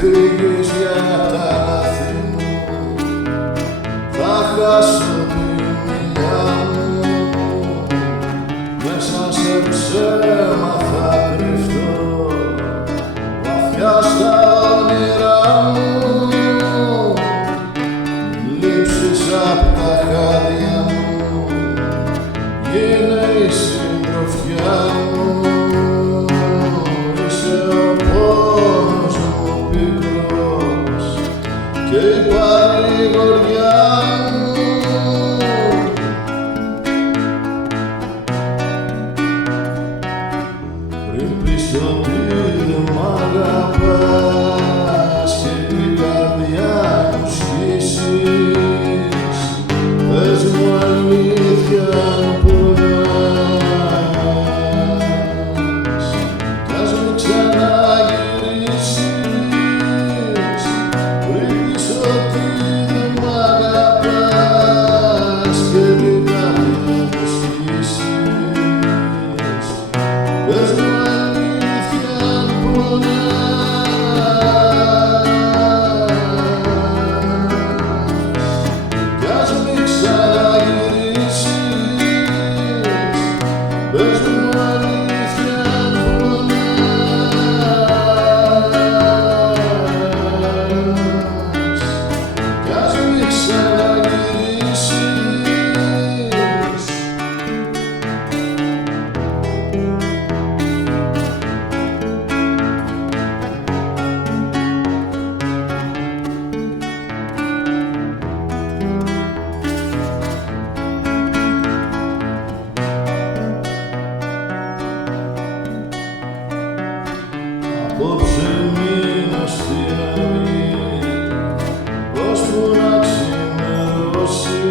φύγεις για τα λάθη μου, θα χάσω τη μιλιά μου, μέσα σε ψέμα θα κρυφτώ, βαθιά στα όνειρά μου, λείψεις απ' τα χάδια μου, γίνε η συντροφιά μου. Και η παρηγοριά μου, πριν πεις ότι δεν μ' αγαπάς και την καρδιά μου σκίσεις, πες μου αλήθεια αν πονάς, κι ας μην ξαναγυρίσεις. Απόψε μείνω στην αυγή, ώσπου να ξημερώσει,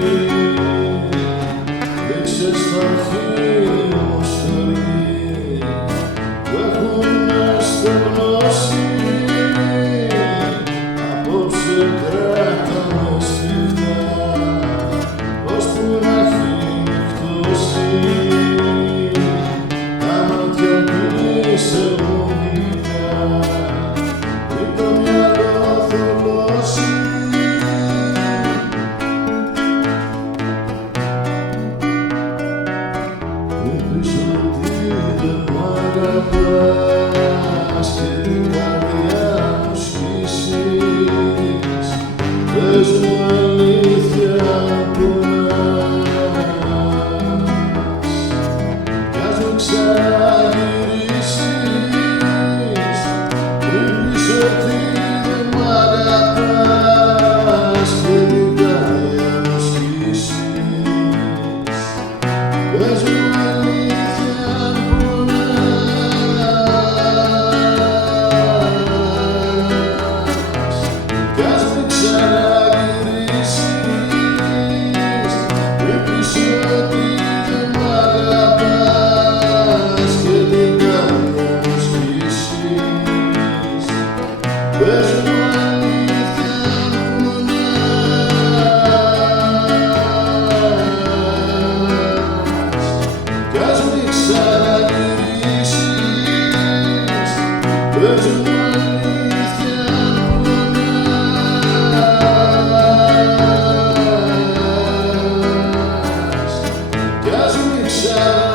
δείξε στα χείλη μου στοργή που έχουνε στεγνώσει. Απόψε κράτα με σφιχτά, ώσπου να έχει νυχτώσει, τα μάτια κλείσε μου. Αγαπάς και την καρδιά μου σκίσεις, πες μου αλήθεια αν πονάς, κι ας μην ξαναγυρίσεις, πριν πεις ότι δεν μ' αγαπάς και την καρδιά μου σκίσεις, πες μου αλήθεια αν πονάς. Πες μου αλήθεια αν πονάς, κι ας μην ξαναγυρίσεις, πες μου αλήθεια αν πονάς, κι ας μην ξαναγυρίσεις.